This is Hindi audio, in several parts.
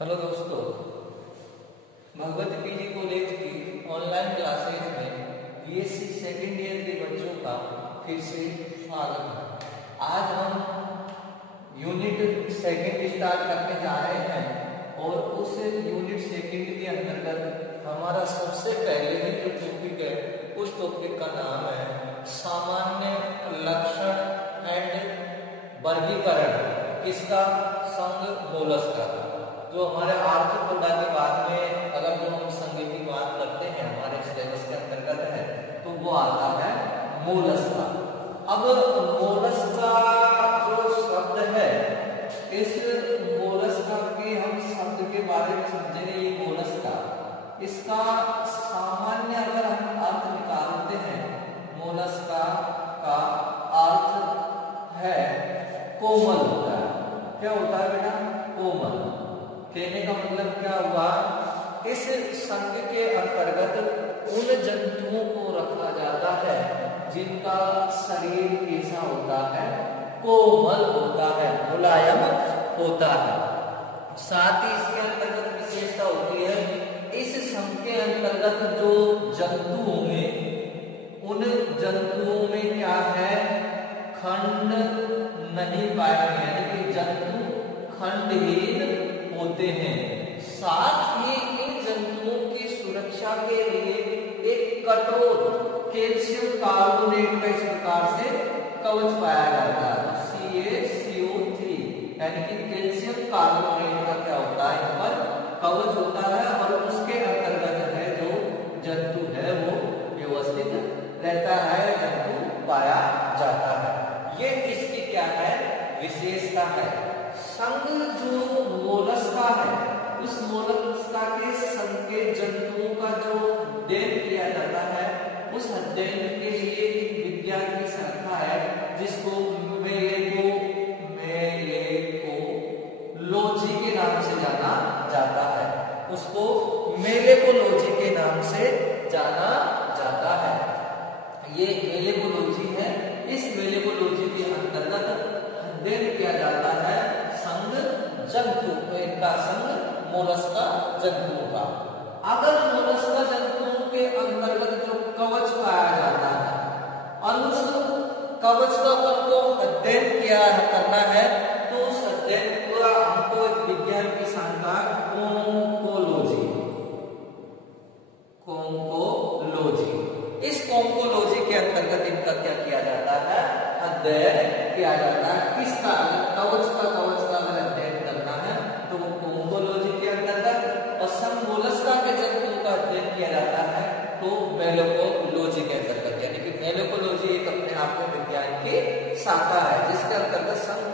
हेलो दोस्तों, भगवत पीजी कॉलेज की ऑनलाइन क्लासेज में बीएससी सेकेंड ईयर के बच्चों का फिर से स्वागत है। आज हम यूनिट सेकेंड स्टार्ट करने जा रहे हैं और उस यूनिट सेकेंड के अंतर्गत हमारा सबसे पहले ही जो टॉपिक है उस टॉपिक का नाम है सामान्य लक्षण एंड वर्गीकरण। किसका? संघ मोलस्क का। जो हमारे आर्थ्रोपोडा के बाद में अगर जो हम संघ की बात करते हैं हमारे सिलेबस के अंतर्गत है तो वो आता है मोलस्क का। अब मोलस्क का जो शब्द है, इस मोलस्क के हम शब्द के बारे में समझेंगे। ये मोलस्क का इसका सामान्य अगर हम अर्थ निकालते हैं, मोलस्क का अर्थ है कोमल होता है। क्या होता है बेटा? कोमल। कहने का मतलब क्या हुआ? इस संघ के अंतर्गत उन जंतुओं को रखा जाता है जिनका शरीर कैसा होता है? कोमल होता है, मुलायम होता है। साथ ही इसके अंतर्गत विशेषता होती है, इस संघ के अंतर्गत जो जंतु होंगे उन जंतुओं में क्या है? खंड नहीं पाएंगे, यानी कि जंतु खंडहीन होते हैं। साथ ही इन जंतुओं की सुरक्षा के लिए एक कठोर कैल्शियम कार्बोनेट का इस प्रकार से कवच पाया जाता है, CaCO3, यानी कि कैल्शियम कार्बोनेट का क्या होता है? यहाँ पर कवच होता है और उसके अंतर्गत है जो जंतु है वो व्यवस्थित रहता है, जंतु पाया जाता है। ये इसकी क्या है? विशेषता है। संघ जो मोलस्का है, उस मोलस्का के संघ के जंतुओं का जो अध्ययन किया जाता है, उस अध्ययन के लिए एक विज्ञान की शाखा है जिसको मेलेकोलॉजी के नाम से जाना जाता है। उसको मेलेकोलॉजी के नाम से जाना जाता है। ये मेलेकोलॉजी है। इस मेलेकोलॉजी के अंतर्गत अध्ययन किया जाता है संघ जंतु, इनका संघ मोलस्का जंतुओं का। अगर मोलस्का जंतुओं के अंतर्गत जो कवच पाया जाता है और उस कवच का हमको अध्ययन किया करना है तो उस अध्ययन पूरा हमको एक विज्ञान की शाखा कोंकोलॉजी, इस कोंकोलॉजी के अंतर्गत इनका क्या किया जाता है? अध्ययन किया जाता है। किसका? कवच का अगर अध्ययन करना है तो वो कोंकोलॉजी के अंतर्गत, और संघ मोलस्का के जंतुओं का अध्ययन किया जाता है तो मेलेकोलॉजी के अंतर्गत। यानी कि मेलेकोलॉजी एक अपने आप में विज्ञान की शाखा है जिसके अंतर्गत संघ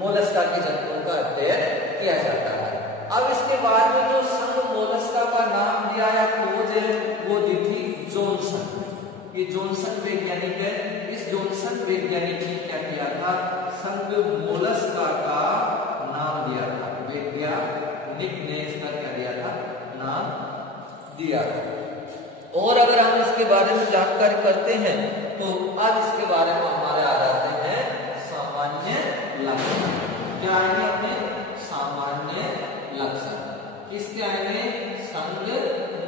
मोलस्का के जंतुओं का अध्ययन किया जाता है। अब इसके बाद में जो संघ मोलस्का का नाम दिया या खोज वो दी थी जॉनसन। ये जॉनसन वैज्ञानिक है। इस जॉनसन वैज्ञानिक ने क्या किया था? संघ मोलस्का का नाम दिया था। वैज्ञानिक ने इसका क्या दिया था? नाम दिया था। और अगर हम इसके बारे में जानकारी करते हैं तो आज इसके बारे में हमारे आ जाते हैं सामान्य लक्षण। क्या आएंगे अपने? सामान्य लक्षण। किसके आएंगे? संघ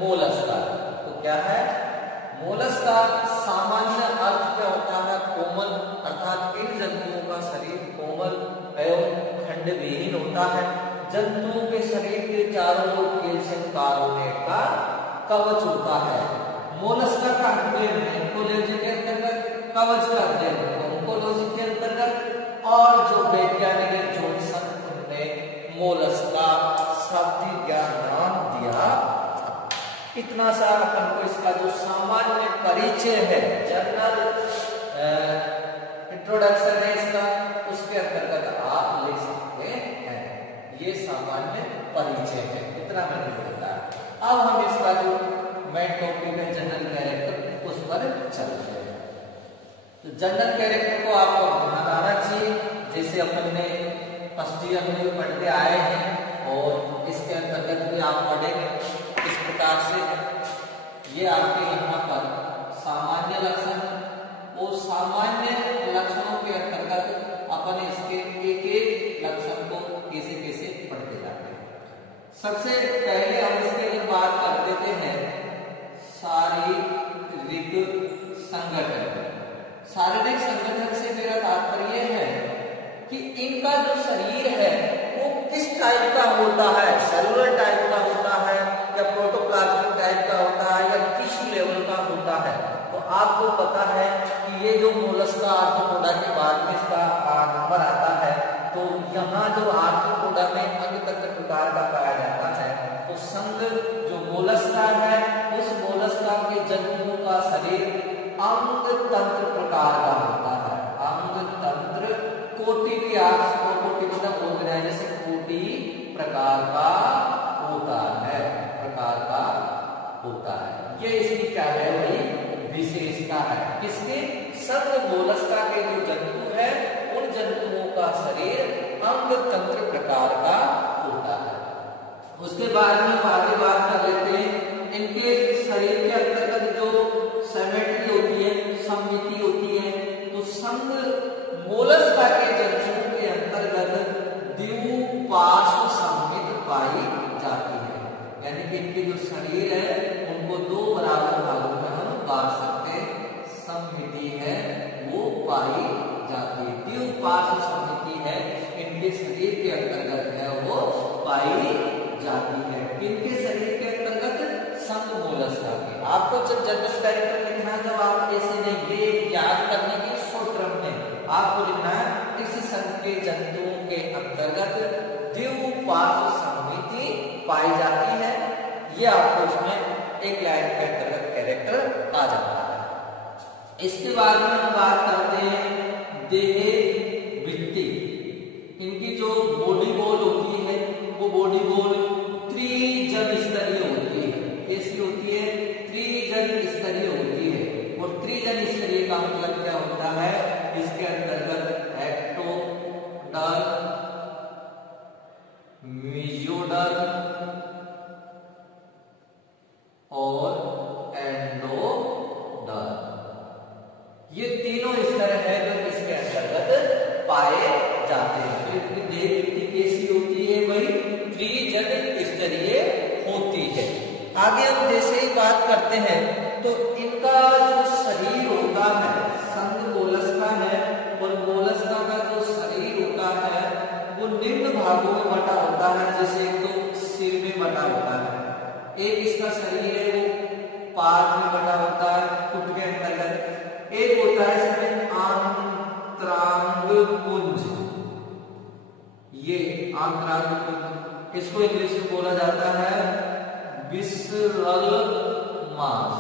मोलस्का। तो क्या है? मोलस्क का सामान्य अर्थ क्या होता है? कोमल, अर्थात इन जंतुओं का शरीर कोमल एवं खंडविहीन होता है। जंतुओं के शरीर के चारों ओर कैल्शियम कार्बोनेट का कवच होता है। मोलस्का का अध्ययन कोंकोलॉजी के अंतर्गत, कवच का अध्ययन कोंकोलॉजी के अंतर्गत, और जो वैज्ञानिक जॉनसन ने मोलस्का शब्द का नाम दिया। इतना सा अपन को इसका जो सामान्य परिचय है, जनरल इंट्रोडक्शन है इसका, उसके अंतर्गत आप ले सकते हैं। ये सामान्य परिचय है, इतना मैंने बताया। अब हम इसका जो मेन टॉपिक है जनरल कैरेक्टर, उस पर चलते हैं। तो जनरल कैरेक्टर को आपको ध्यान आना चाहिए, जैसे अपन ने फर्स्ट ईयर में भी पढ़ते आए हैं और इसके अंतर्गत भी आप पढ़ेंगे। इस प्रकार से ये आपके यहाँ पर सामान्य लक्षण, वो सामान्य लक्षणों के अंतर्गत अपन इसके एक एक लक्षण को कैसे कैसे पढ़ते जाते हैं। सबसे पहले हम इसकी अगर बात कर लेते हैं शारीरिक संगठन। शारीरिक संगठन से मेरा तात्पर्य है कि इनका जो शरीर है वो किस टाइप का होता है, सेलुलर टाइप का होता है या प्रोटोप्लाज्मिक टाइप का होता है या टिश्यू लेवल का होता है। तो आपको पता है कि ये जो मोलस्का आर्थ्रोपोडा के बाद में इसका नंबर आता है, तो यहाँ जो आर्थ्रोपोडा में अंग तंत्र प्रकार का पाया जाता है, तो संघ जो मोलस्का है उस मोलस्का के जंतुओं का शरीर अंग तंत्र प्रकार का होता है। अंग तंत्र कोटि मतलब ऑर्गेनाइजेशन कोटि प्रकार का होता है, प्रकार का होता है। ये इसकी क्या है भाई विशेषता है। किसके? संघ मोलस्का के जो जंतु है उन जंतुओं का शरीर अंग तंत्र प्रकार का होता है। उसके बाद में आगे बात कर लेते हैं इनके शरीर के अंतर्गत जो सिमेट्री होती है, सममिति होती है। तो संघ मोलस्का के जंतुओं के अंतर्गत द्विपार्श्व सममित पाई जाती है, यानी कि इनके जो शरीर है उनको दो बराबर भागों में हम बांट सकते हैं। सममिति है वो पाई जाती है, द्विपार्श्व सममिति है इनके शरीर के अंतर्गत है वो पाई जाती है। इनके शरीर के अंतर्गत संघ मोलस्का के आपको जब जनरल कैरेक्टर लिखना है, जब आप ऐसे नहीं ये याद करने की शॉर्ट टर्म में आपको लिखना है इस संघ के जंतुओं के अंतर्गत द्विपार्श्व सममिति पाई जाती है। ये आपको उसमें एक लाइन के अंतर्गत कैरेक्टर आ जाता है। इसके बाद में हम बात करते हैं देह वृत्ति। इनकी जो बॉडी बॉल होती है वो बॉडी बॉल त्रिजन स्तरीय होती है। कैसी होती है? त्रिजन स्तरीय होती है। और त्रिजन स्तरीय का मतलब क्या होता है? इसके अंतर्गत एक्टोडर्म, मेसोडर्म और एंडोडर्म, ये तीनों स्तर है जो इसके अंतर्गत पाए जाते हैं। तो इनकी देह वृत्ति कैसी होती है? वही त्रिजन स्तरीय होती है। आगे हम जैसे ही बात करते हैं तो इनका जो शरीर होता है, संघ मोलस्का है और मोलस्का का जो शरीर होता है वो निम्न भागों में बटा होता है। जैसे एक तो सिर में बटा होता है, एक इसका शरीर है वो पाद में बटा होता है कुट के अंतर्गत, एक होता है इसमें आंत्रांग पुंज, ये आंत्रांग पुंज, इसको इंग्लिश में बोला जाता है विसरल मास।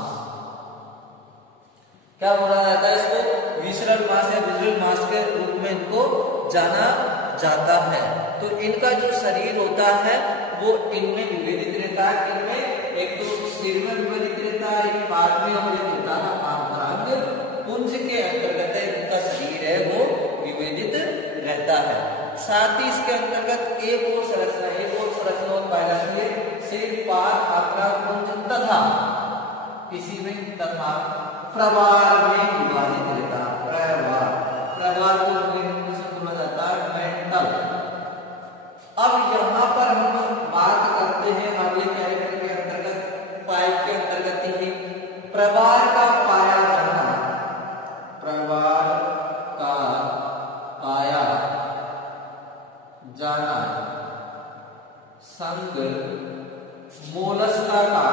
क्या बोला जाता है इसको? विसरल मास या विसरल मास के रूप में इनको जाना जाता है। तो इनका जो शरीर होता है वो इनमें विभेदित रहता है। इनमें एक तो सिर में विभेदित रहता है, एक पाद में और एक होता है आंतरांग पुंज के अंतर्गत इनका शरीर है वो विभेदित रहता है। साथ ही इसके अंतर्गत एक और संरचना पाई जाती है, सिर, पाद, आंतरांग पुंज तथा इसी में तथा प्रवार में विभाजित रहता है। प्रवार को बोला जाता है मेंटल। अब यहाँ पर हम बात करते हैं अगले कैरेक्टर के अंतर्गत, 5 के अंतर्गत ही प्रवार का पाया जाना। प्रवार का पाया जाना संघ मोलस्का का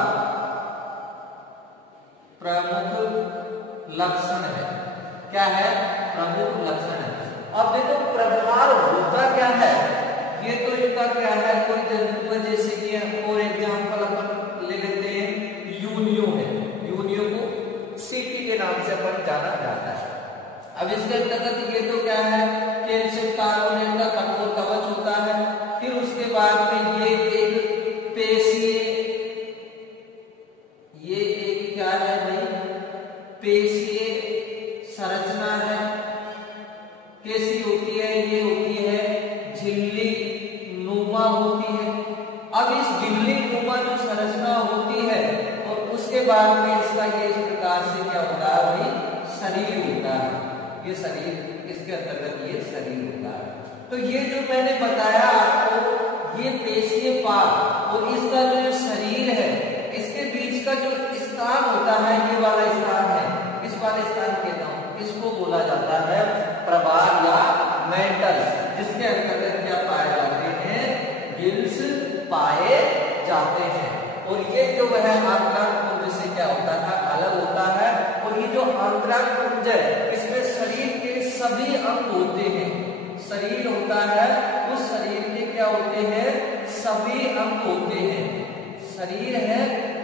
प्रमुख लक्षण है। क्या है? प्रमुख लक्षण है। अब देखो प्रभार होता क्या है, ये तो इनका क्या है, कोई जंतु है जैसे कि और एग्जांपल अपन ले लेते हैं यूनियो है। यूनियो को सीटी के नाम से अपन जाना जाता है। अब इसके अंतर्गत ये तो क्या है, कैल्शियम कार्बोनेट का कठोर कवच होता है। फिर उसके बाद में ये एक पेशीय, ये एक क्या है भाई, पेशीय संरचना है। कैसी होती है? ये होती है झिल्ली नुमा होती है। अब इस झिल्ली नुमा जो संरचना होती है और उसके बाद में इसका ये इस प्रकार से क्या होता है भाई, शरीर होता है। ये शरीर, इसके अंतर्गत ये शरीर होता है। तो ये जो मैंने बताया आपको, ये पेशीय पार्ट और इसका जो शरीर है, इसके बीच का जो स्थान होता है, ये वाला स्थान है, इस वाले स्थान कहता हूं, इसको बोला जाता है प्रवार या मेंटल, जिसके अंतर्गत क्या पाए जाते हैं, गिल्स पाए जाते हैं। और ये जो है आंतरांग पुंज से क्या होता है, अलग होता है। और ये जो आंतरांग पुंज है, इसमें शरीर के सभी अंग होते हैं, शरीर होता है, उस शरीर के क्या होते हैं, सभी अंग होते हैं, शरीर है,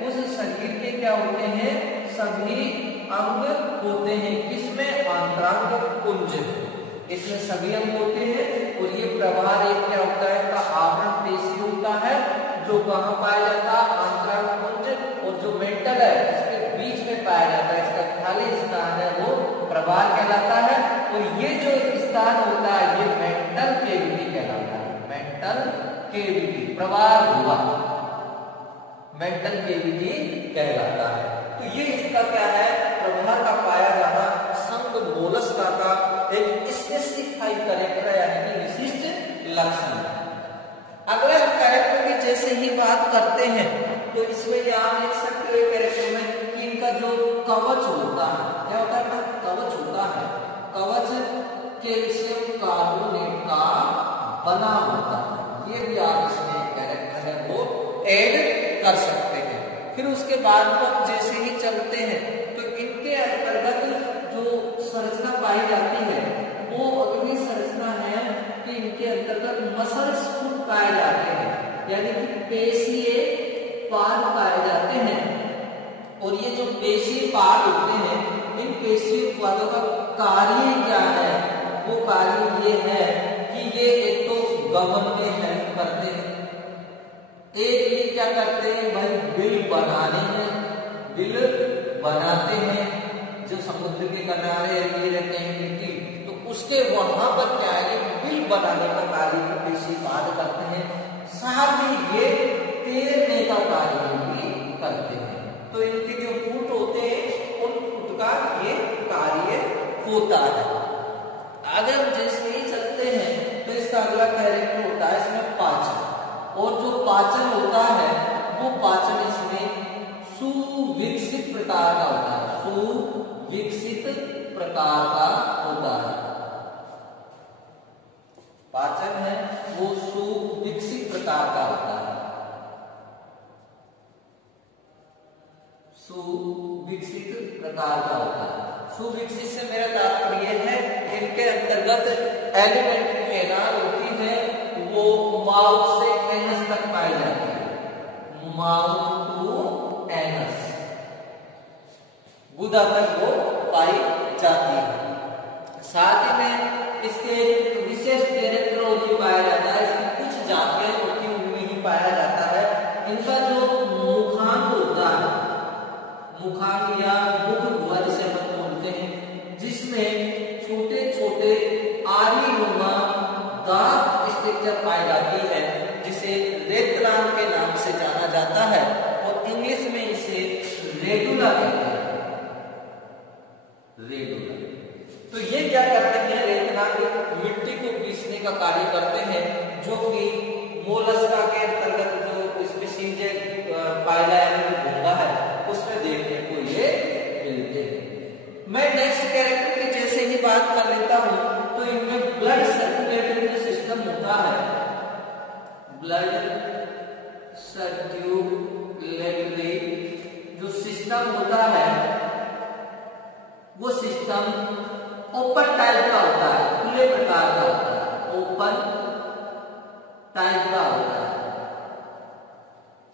उस शरीर के क्या होते हैं, सभी अंग होते हैं। किसमें, आंतरांग पुंज, इसमें सभी अंग होते हैं। और ये प्रवार एक क्या होता है, का आवरण पेशी होता है, जो कहां पाया जाता है, आंतरांग पुंज, और जो मेंटल है इसके बीच में पाया जाता है, इसका खाली स्थान है वो प्रवार कहलाता है। और ये जो स्थान होता है ये मेंटल केविटी कहलाता है, मेंटल केविटी, प्रवार हुआ मेंटल केविटी कहलाता है। तो ये इसका क्या है, प्रवार का पाया जाना संघ मोलस्का का एक स्पेसिफाइड कैरेक्टर यानी कि विशिष्ट लक्षण है। अगले कैरेक्टर की जैसे ही बात करते हैं तो इसमें यहां लिख सकते हैं कैरेक्टर में कि इनका जो कवच होता है, क्या होता है, कवच होता है, कवच कैल्शियम कार्बोनेट का बना होता है। ये भी आप इसमें कैरेक्टर है वो ऐड कर सकते हैं। फिर उसके बाद हम जैसे ही चलते हैं तो इनके अंतर्गत जो संरचना पाई जाती है वो अगली संरचना है कि इनके अंतर्गत मसल्स फुट पाए जाते हैं, यानी कि पेशीय पार्ट पाए जाते हैं। और ये जो पेशीय पार्ट होते हैं, इन पेशीय पार्टों का कार्य क्या है, वो कार्य ये है कि ये एक तो गमन में हेल्प करते हैं, एक ये क्या करते हैं भाई, बिल बनाने में, बिल बनाते हैं, जो समुद्र के किनारे ये रहते हैं मिट्टी, तो उसके वहां पर क्या है, बिल बनाने का कार्य पेशी पार्ट करते हैं, साथ ही ये तैरने का कार्य भी करते हैं। तो इनके जो फुट होते हैं उन फुट का ये कार्य होता है। आगे हम जैसे ही चलते हैं तो इसका अगला कैरेक्टर होता है इसमें पाचन। और जो पाचन होता है वो पाचन इसमें सुविकसित प्रकार का होता है, सुविकसित प्रकार का होता है। पाचन है वो सुविकसित प्रकार का होता है, सुविकसित प्रकार का होता है। सुविकसित से मेरा तात्पर्य है इनके अंतर्गत एलिमेंट्री कैनाल होती है, वो माउथ से एनस तक पाई जाती है, माउथ टू एनस, गुदा तक वो पाई जाती है। साथ ही में इसके विशेष कैरेक्टर भी पाया जाता है, इसकी कुछ जातियां होती हैं उनमें ही पाया जाता है। इनका जो मुखांग होता है, मुखांग या मुख गुहा जिसे हम बोलते हैं, जिसमें छोटे छोटे आरीनुमा दांत स्ट्रक्चर पाई जाती है, जिसे रेतनांग के नाम से जाना जाता है और इंग्लिश में इसे रेडुला कहते हैं, रेडुला। तो ये क्या करते हैं, रेतनांग मिट्टी को पीसने का कार्य करते हैं, जो कि मोलस्का के अंतर्गत जो स्पीशीज पायला यानी घोंगा है उसमें देखने को ये मिलते हैं। मैं नेक्स्ट कैरेक्टर की जैसे ही बात कर लेता हूं तो इनमें ब्लड सर्कुलेटरी जो सिस्टम होता है, ब्लड सर्कुलेटरी जो सिस्टम होता है वो सिस्टम ओपन टाइप का होता है, खुले प्रकार का होता है, ओपन टाइप का होता है।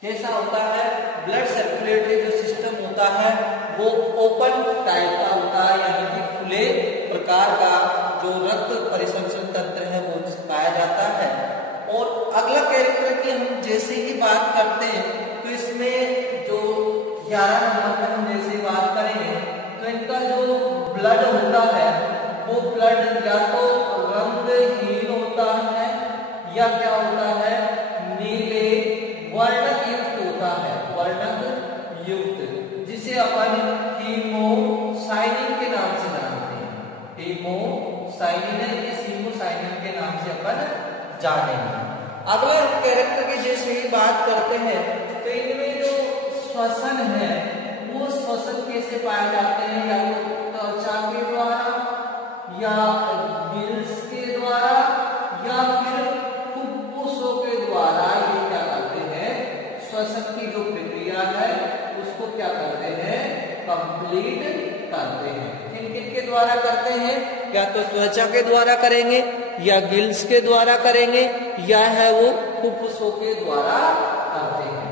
कैसा होता है, ब्लड सर्कुलेटरी जो सिस्टम होता है वो ओपन टाइप का होता है, यानी कि खुले प्रकार का जो रक्त परिसंचरण तंत्र है वो पाया जाता है। और अगला कैरेक्टर की हम जैसे ही बात करते हैं तो इसमें जो 11 नंबर पर हम जैसे ही बात करेंगे तो इनका जो ब्लड होता है वो ब्लड या तो रंगहीन होता है या क्या होता है, नीले वर्णक युक्त होता है, वर्णक युक्त, जिसे अपन हीमोसाइनिन के नाम से जानते हैं, हीमोसाइनिन के नाम से अपन जानेंगे। अगले कैरेक्टर की जैसे ही बात करते हैं तो इनमें जो श्वसन है वो श्वसन कैसे पाए जाते हैं, या तो त्वचा के द्वारा या गिल्स के द्वारा या फिर फुफ्फुसों के द्वारा। ये क्या करते हैं, श्वसन की जो प्रक्रिया है उसको क्या करते हैं, कंप्लीट करते हैं। किन किन के द्वारा करते हैं, या तो त्वचा के द्वारा करेंगे या गिल्स के द्वारा करेंगे या है वो फुफ्फुसों के द्वारा करते हैं।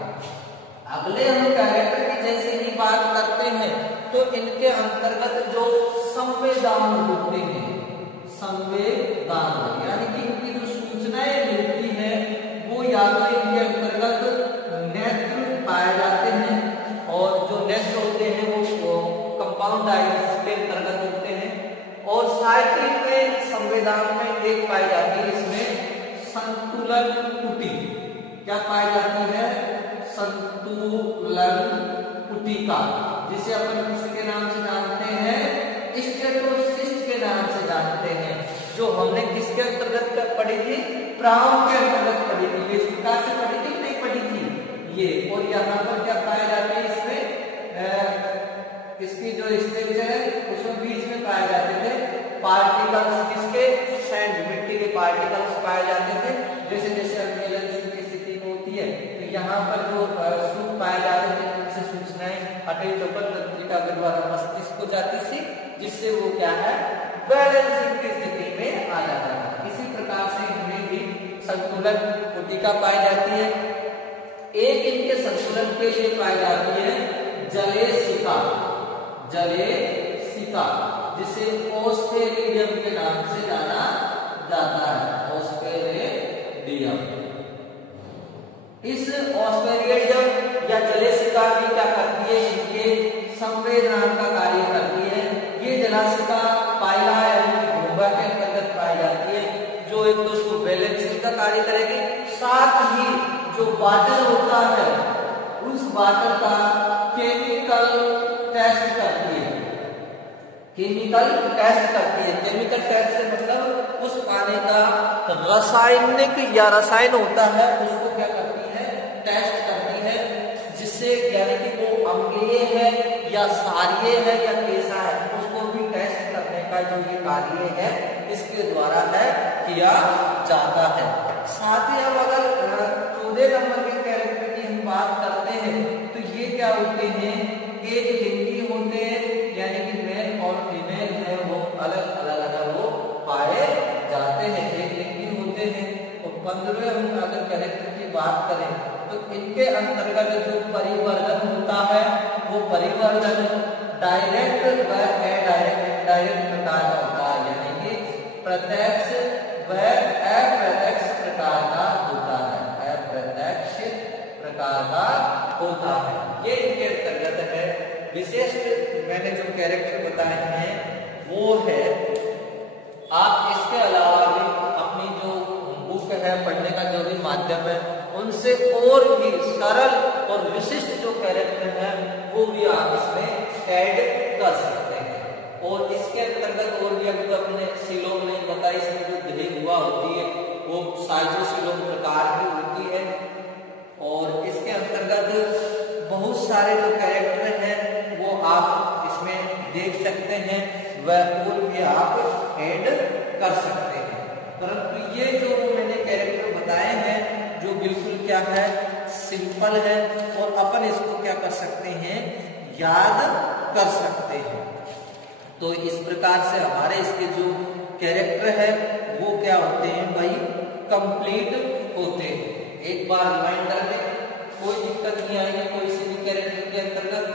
अगले हम कैरेक्टर की जैसे ही बात करते हैं तो इनके अंतर्गत जो संवेदान होते हैं, संवेदान यानी कि इनकी जो सूचनाएं मिलती है वो या तो इनके अंतर्गत नेत्र पाए जाते हैं, और जो नेत्र होते हैं वो कंपाउंड आइज के अंतर्गत होते हैं, और साथ ही में संवेदान में एक पाई जाती है इसमें संतुलन कुटी। क्या पाई जाती है, संतुलन कुटिका, जिसे अपन किसके नाम से जानते हैं, स्टेटोसिस्ट के नाम से जानते हैं, जो हमने किसके अंतर्गत पढ़ी थी, प्राण के अंतर्गत पढ़ी थी। ये इस प्रकार से पढ़ी थी, नहीं पढ़ी थी ये। और यहाँ पर क्या पाया जाता है, इसमें इसकी जो स्ट्रक्चर है उसमें बीच में पाए जाते थे पार्टिकल्स, किसके, सैंड, मिट्टी के पार्टिकल्स पाए जाते थे। जैसे जैसे अम्लीय की स्थिति में होती है तो यहाँ पर जो सूख पाए जाते थे उनसे सूचनाएं अटल चौपल तंत्रिका के द्वारा मस्तिष्क को जाती थी, जिससे वो क्या है, बैलेंसिंग की स्थिति में आ जाता है। इसी प्रकार से इनमें भी संतुलन कुटिका पाई जाती है। एक इनके संतुलन के लिए पाई जाती है जलेशिका, जलेशिका, जिसे ऑस्टेरिडियम के नाम से जाना जाता है, ऑस्टेरिडियम। इस ऑस्टेरिडियम या जलेशिका भी क्या करती है, इनके संवेदनान का कार्य करती है। ये जलाशिका पाइला यानी भूभा के अंतर्गत पाई जाती है, जो एक दोस्तों बैलेंसिंग का कार्य करेगी। साथ ही जो वाटर होता है उस वाटर का केमिकल टेस्ट करती है, केमिकल टेस्ट करती है। केमिकल टेस्ट से मतलब उस पानी का रासायनिक या रसायन होता है उसको क्या करती है, टेस्ट करती है, जिससे यानी कि वो अम्लीय है या क्षारीय है या कैसा है उसको भी टेस्ट करने का जो ये कार्य है इसके द्वारा है किया जाता है। साथ ही हम अगर 14 नंबर के कैरेक्टर की हम बात करते हैं तो ये क्या होते हैं, एक लिंगी होते हैं, यानी कि मेल और फीमेल है वो अलग अलग वो पाए जाते हैं, एक लिंगी होते हैं। और 15वें हम अगर कैरेक्टर की बात करें तो इनके अंतर्गत जो परिवर्तन होता है वो परिवर्तन डायरेक्ट व डायरेक्ट प्रकार का होता है, यानी कि प्रत्यक्ष व अप्रत्यक्ष प्रकार का होता है, अप्रत्यक्ष प्रकार का होता है। ये इनके अंतर्गत है। विशेष मैंने जो कैरेक्टर बताए हैं वो है, आप इसके अलावा भी अपनी जो बुक है पढ़ने का जो भी माध्यम है उनसे और भी सरल और विशिष्ट जो कैरेक्टर है वो भी आप इसमें ऐड कर सकते हैं। और इसके अंतर्गत और भी अभी तो अपने सिलोम ने बताई, इसमें जो ध्रुव हुआ होती है वो साइजोसिलोम प्रकार की होती है। और इसके अंतर्गत बहुत सारे जो कैरेक्टर हैं वो आप इसमें देख सकते हैं, वह और भी आप ऐड कर सकते हैं। परंतु ये जो मैंने कैरेक्टर बताए हैं जो बिल्कुल क्या है, सिंपल है, और अपन इसको क्या कर सकते हैं, याद कर सकते हैं। तो इस प्रकार से हमारे इसके जो कैरेक्टर है वो क्या होते हैं भाई, कंप्लीट होते हैं। एक बार रिमाइंडर में कोई दिक्कत नहीं आएगी, कोई सी भी कैरेक्टर के अंतर्गत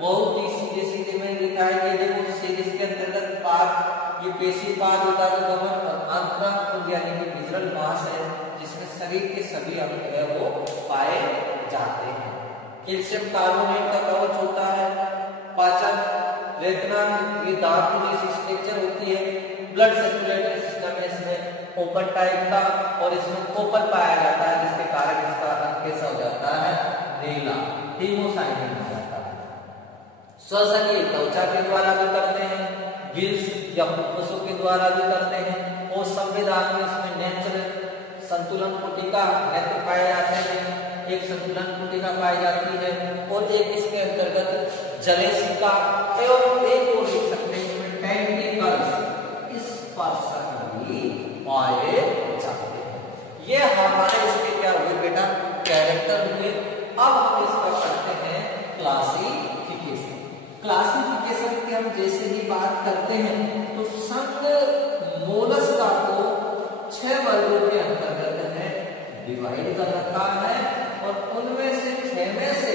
बहुत ही सीधे सीधे में लिखा है। ये देखो सीरीज के अंतर्गत पाद, ये पेशी पाद होता है, गमन और आंत्र यानी कि विजरल मास है जिसमें शरीर के सभी अंग है वो पाए जाते हैं। कैल्शियम कार्बोनेट का कवच होता है, पाचन, रेतना, ये दांत की जैसी स्ट्रक्चर होती है, ब्लड सर्कुलेटरी सिस्टम है इसमें ओपन टाइप का, और इसमें कॉपर पाया जाता है जिसके कारण इसका रंग कैसा हो जाता है, नीला, हीमोसाइनिन हो जाता है। श्वसन ये त्वचा के द्वारा भी करते हैं, गिल्स या फुफ्फुसों के द्वारा भी करते हैं, और संवेदन में इसमें नेत्र, संतुलन कोटिका नेत्र पाए जाते हैं, एक संतुलन कोटिका पाई जाती है और एक इसके अंतर्गत जलेशिका एवं एक और लिख सकते हैं टेंटिकल्स इस स्पर्शक पाए जाते हैं। ये हमारे इसके क्या हुए बेटा, कैरेक्टर हुए। अब हम इसका करते हैं क्लासिफिकेशन। क्लासिफिकेशन की हम जैसे ही बात करते हैं तो संघ मोलस्का को 6 वर्गों के अंतर्गत है डिवाइड कर रखा है और उनमें से 6 में से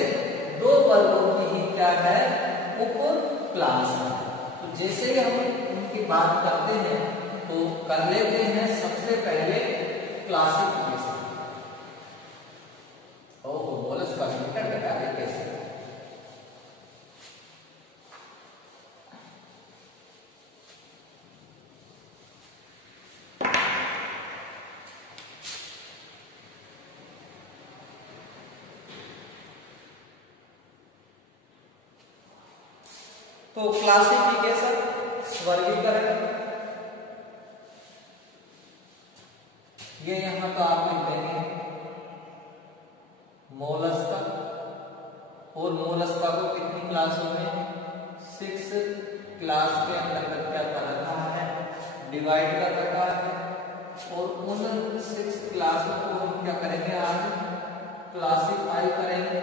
2 वर्गों की ही क्या है, उप क्लास है। तो जैसे ही हम उनकी बात करते हैं तो कर लेते हैं सबसे पहले क्लासिफिकेशन। ओह मोलस्का कैसे, तो क्लासिफिकेशन वर्गीकरण, ये यहां तो आप लिख देंगे मोलस्का, और मोलस्का को कितनी क्लासों में 6 क्लास के अंतर्गत क्या कर रखा है, डिवाइड कर रखा है और उन 6 क्लासों को हम क्या करेंगे, आज क्लासिफाई करेंगे।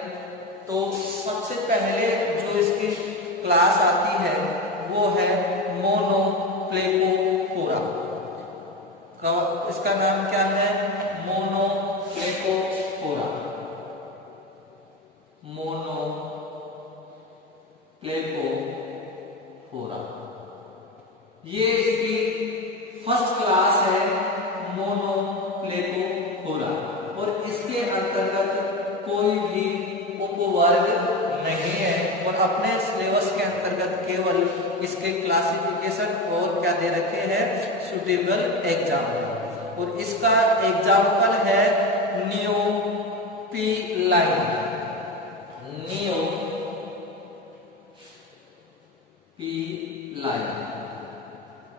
तो सबसे पहले जो इसकी क्लास आती है वो है मोनोप्लेकोफोरा। इसका नाम क्या है, मोनोप्लेकोफोरा। मोनोप्लेकोफोरा ये इसकी फर्स्ट क्लास है मोनोप्लेकोफोरा और इसके अंतर्गत कोई भी उपवर्ग नहीं है और अपने सिलेबस के अंतर्गत केवल इसके क्लासिफिकेशन और क्या दे रखे हैं, सुटेबल एग्जाम्पल। और इसका एग्जाम्पल है नियोपिलाइन।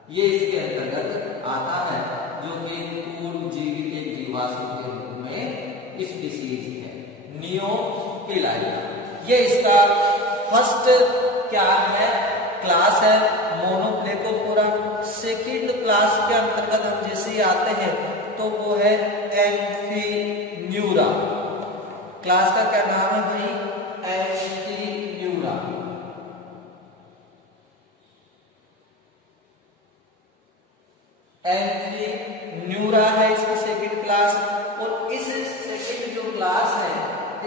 ये इसके अंतर्गत आता है जो कि पूर्ण जीवित एक जीवाश्म के रूप में स्पीशीज है नियोपिलाइन। ये इसका फर्स्ट क्या है, क्लास है मोनोप्लेकोफोरा। सेकंड क्लास के अंतर्गत हम जैसे ही आते हैं तो वो है एम्फीन्यूरा। क्लास का क्या नाम है भाई, एम्फीन्यूरा। एम्फीन्यूरा है इसकी सेकंड क्लास। और इस सेकंड जो क्लास है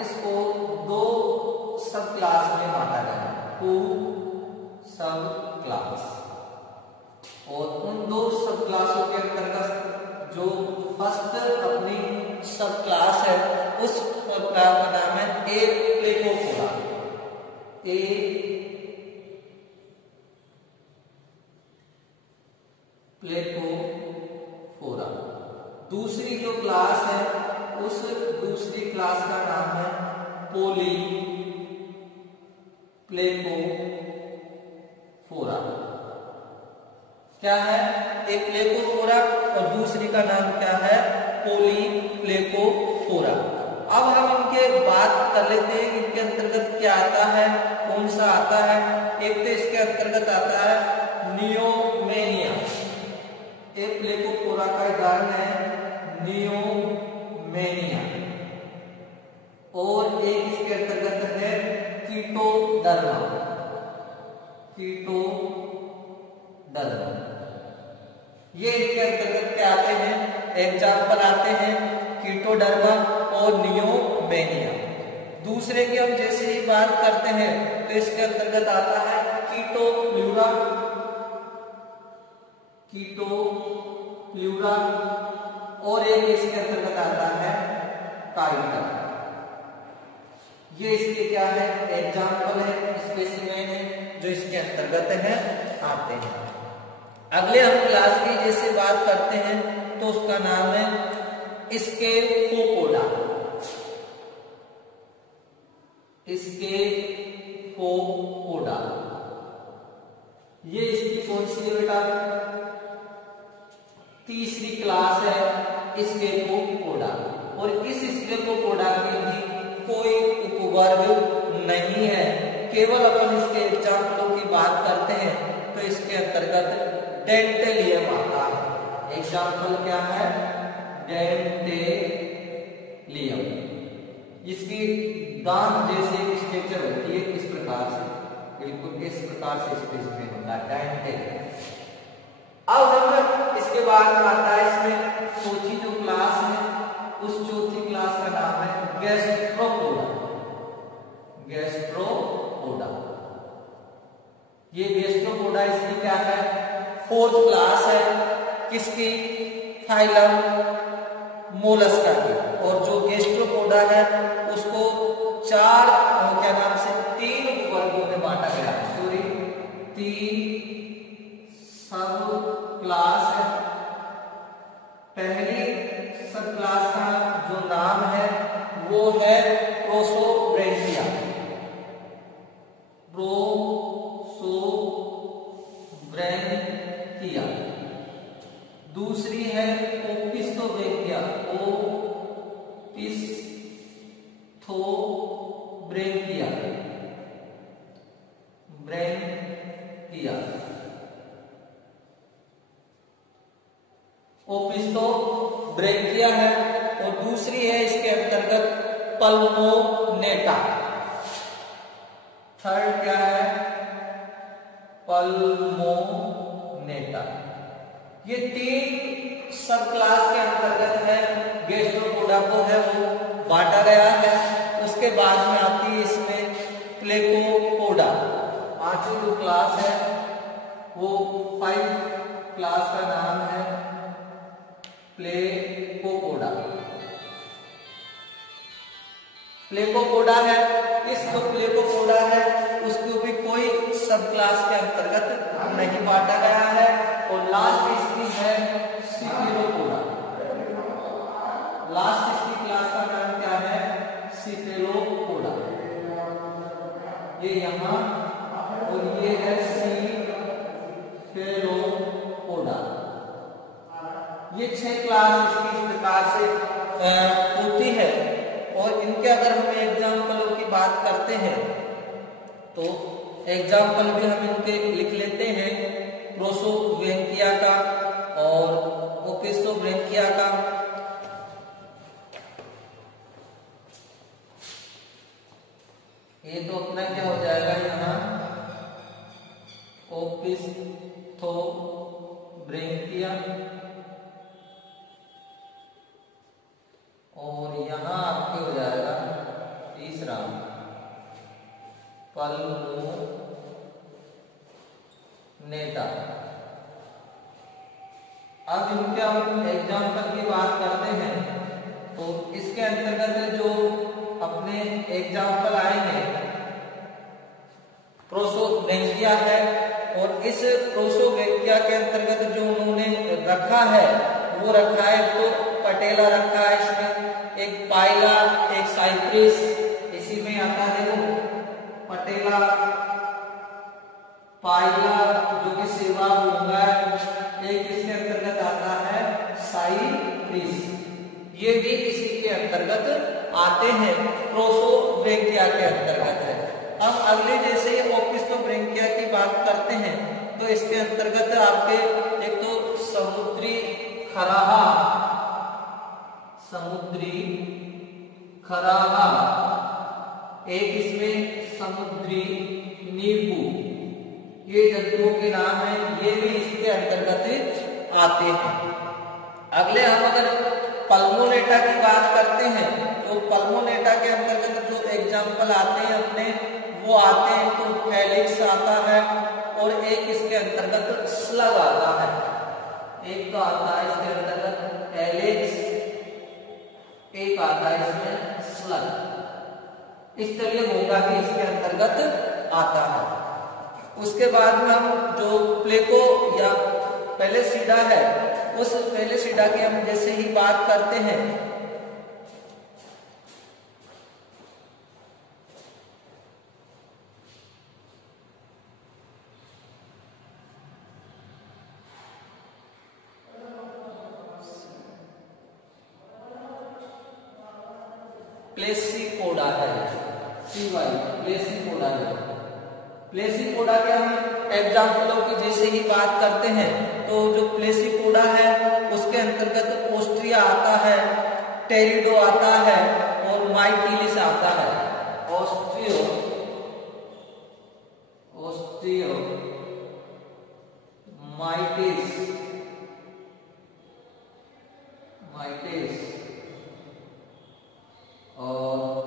इसको 2 सब क्लास में बांटा गया, 2 सब क्लास। और उन 2 सब क्लासों के अंतर्गत जो फर्स्ट अपनी सब क्लास है उस सब क्लास का नाम है एप्लेकोफोरा। एप्लेकोफोरा। दूसरी जो क्लास है उस दूसरी क्लास का नाम है पोलीप्लेकोफोरा। क्या है, एक प्लेकोफोरा और दूसरी का नाम क्या है, पोलीप्लेकोफोरा। अब हम इनके बात कर लेते हैं कि इनके अंतर्गत क्या आता है, कौन सा आता है। एक तो इसके अंतर्गत आता है नियोमेनिया। एक प्लेकोफोरा का उदाहरण है नियोमेनिया। और एक इसके अंतर्गत है कीटोडर्मा। ये इनके अंतर्गत क्या आते हैं, एग्जाम्पल आते हैं कीटोडर्मा और नियोमेनिया। दूसरे की हम जैसे ही बात करते हैं तो इसके अंतर्गत आता है कीटोप्लूरा। और एक इसके अंतर्गत आता है काइटा। ये इसके क्या है, एग्जाम्पल है, स्पेसिमेन है जो इसके अंतर्गत है आते हैं। अगले हम क्लास की जैसे बात करते हैं तो उसका नाम है स्केफोपोडा। स्केफोपोडा ये इसकी कौन सी है बेटा, तीसरी क्लास है स्केफोपोडा। और इस स्टेगोपोडा के भी कोई उपवर्ग नहीं है। केवल अपन इसके एग्जाम्पलों की बात करते हैं तो इसके अंतर्गत डेंटेलियम आता है। एग्जाम्पल क्या है? डेंटेलियम। इसकी दांत जैसे स्ट्रक्चर होती है, इस प्रकार से, बिल्कुल इस प्रकार से स्पेसिफिक होता है डेंटेलियम। अब जब इसके बाद में आता है इसमें चौथी जो क्लास है, उस चौथी क्लास का नाम है गैस्ट्रोपोडा। गैस्ट्रोपोडा, ये गैस्ट्रोपोडा इसकी क्या है? फोर्थ क्लास है। किसकी? फाइलम मोलस्का की। और जो गैस्ट्रोपोडा है उसको चार क्या नाम से, तीन उपवर्गों में बांटा गया है। सॉरी, तीन सब क्लास है। पहली सब क्लास का जो नाम है वो है प्रोसोब्रैंकिया। प्रोसोब्रैंकिया। दूसरी है ओपिस्थोब्रैंकिया। ओपिस्थोब्रैंकिया, ब्रैंकिया, ओपिस्थोब्रैंकिया है। और दूसरी है इसके अंतर्गत पल्मोनेटा। थर्ड क्या है? पल्मोनेटा। ये तीन सब क्लास के अंतर्गत है गैस्ट्रोपोडा को है वो बांटा गया है। उसके बाद में आती है इसमें प्लेकोपोडा। पांचवी जो क्लास है वो 5 क्लास का नाम है प्लेकोपोडा। प्लेकोपोडा है। इस जो प्लेकोपोडा है उसको भी कोई सब क्लास के अंतर्गत नहीं बांटा गया है। और लास्ट इसकी है सिफेलोपोडा। लास्ट इसकी क्लास का नाम क्या है? सिफेलोपोडा। ये यहाँ और ये है सिफेलोपोडा। ये 6 क्लास इसकी इस प्रकार से होती है। और इनके अगर हम एग्जाम्पलों की बात करते हैं तो एग्जाम्पल भी हम इनके लिख लेते हैं। प्रोसोब्रैंकिया का और ओपिस्थोब्रैंकिया का। ये तो अपना क्या हो जाएगा यहाँ? ओपिस्थोब्रैंकिया। और यहाँ आपके हो जाएगा तीसरा पल्मोनेटा। अब इनके हम एग्जाम्पल की बात करते हैं तो इसके अंतर्गत जो अपने एग्जाम्पल आएंगे, प्रोसोब्रैंकिया है। और इस प्रोसोब्रैंकिया के अंतर्गत जो उन्होंने रखा है वो रखा है तो पटेला रखा है इसमें, एक पाइला, एक साइप्रिस, इसी में आता है वो पटेला, पाइला जो कि सेवा होगा। एक इसके अंतर्गत आता है साइप्रिस, ये भी इसी के अंतर्गत आते हैं, प्रोसोब्रैंकिया के अंतर्गत है। अब अगले जैसे ओपिस्थोब्रैंकिया की बात करते हैं तो इसके अंतर्गत आपके एक तो समुद्री खराहा, समुद्री खराहा, एक इसमें समुद्री नींबू, ये जंतुओं के नाम है, ये भी इसके अंतर्गत आते हैं। अगले हम अगर पल्मोनेटा की बात करते हैं तो पल्मोनेटा के अंतर्गत जो एग्जाम्पल आते हैं अपने वो आते हैं तो हेलिक्स आता है और एक इसके अंतर्गत स्लग आता है। एक तो आता है इसके अंतर्गत हेलिक्स, एक आता है इसमें स्लग। इस तरह होगा कि इसके अंतर्गत आता है। उसके बाद में हम जो प्लेको या पहले सीडा है उस पहले सीडा की हम जैसे ही बात करते हैं प्लेसिपोडा है, CY प्लेसिपोडा है। प्लेसिपोडा के हम एग्जाम्पलों की जैसे ही बात करते हैं तो जो प्लेसिपोडा है उसके अंतर्गत ऑस्ट्रिया आता है, टेरिडो आता है और माइटिलिस आता है। ऑस्ट्रियो माइटिस और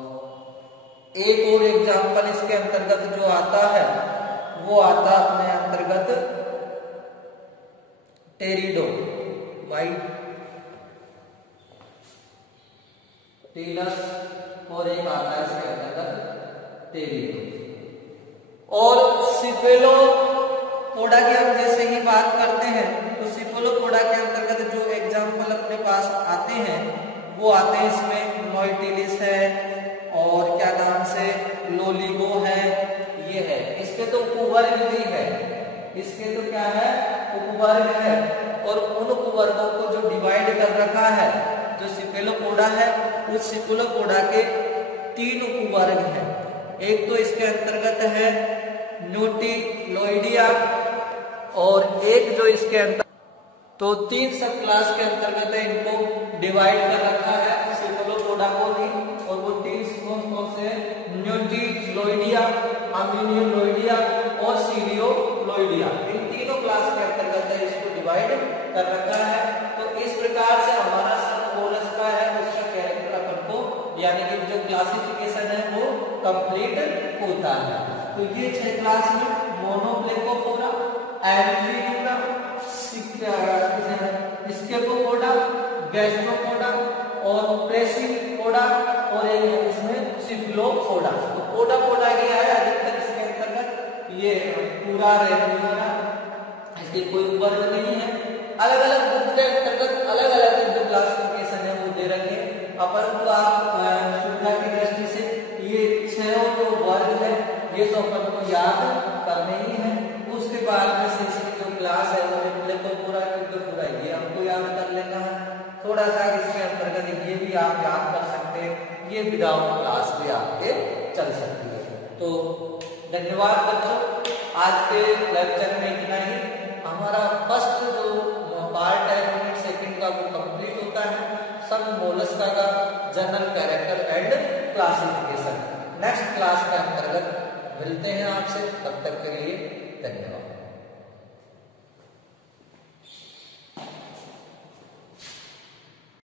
एक और एग्जाम्पल इसके अंतर्गत जो आता है वो आता अपने अंतर्गत टेरिडो माइटिलस और एक आता है इसके अंतर्गत टेरिडो। और सिफेलोपोडा की हम जैसे ही बात करते हैं तो सिफेलोपोडा के अंतर्गत जो एग्जाम्पल अपने पास आते हैं वो आते हैं इसमें मोइटिलिस है और क्या नाम से लोलिगो है, ये है। इसके तो उपवर्ग भी है, इसके तो क्या है उपवर्ग है। और उन उपवर्गों को जो डिवाइड कर रखा है जो सिफेलोपोडा है उस सिफेलोपोडा के 3 उपवर्ग हैं। एक तो इसके अंतर्गत है न्यूटिलोइडिया और एक जो इसके अंतर तो 3 सब क्लास के अंतर्गत है, इनको डिवाइड कर रखा है सिफेलोपोडा को भी। और वो 3 कौन से न्यूटिलोइडिया, अम्यूनियोलोइडिया और सीरियोलोइडिया, इन तीनों क्लास के अंतर्गत है, इसको डिवाइड कर रखा है। तो इस प्रकार से हमारा सब मोलस्का है उसका कैरेक्टर अपन को यानी कि जो क्लासिफिकेशन है वो कंप्लीट होता है। तो ये 6 क्लास में मोनोब्लेकोफोरा, एम्फीबिया, स्केपोपोडा, गैस्ट्रोपोडा और प्लेसिपोडा और एक इसमें सिफिलोपोडा। तो पोडा क्या है अधिकतर इसके अंतर्गत ये पूरा रेगुलर, इसके कोई वर्ग नहीं है। अलग अलग बुक के अंतर्गत अलग अलग जो क्लासिफिकेशन है वो दे रखे हैं। अपन तो आप सुविधा की दृष्टि से ये 6 जो वर्ग है ये तो अपन को याद करने ही है। उसके बाद में से इसकी जो क्लास है वो पूरा ये हमको याद कर लेना है। थोड़ा सा इसके अंतर्गत ये भी आप याद कर सकते हैं, ये विदाउट क्लास भी आपके चल सकती है। तो धन्यवाद बच्चों, आज के लेक्चर में इतना ही। हमारा फर्स्ट जो पार्ट है यूनिट 2 का वो कंप्लीट होता है, सब मोलस्का का general character and classification. Next class के अंतर्गत मिलते हैं आपसे, तब तक के लिए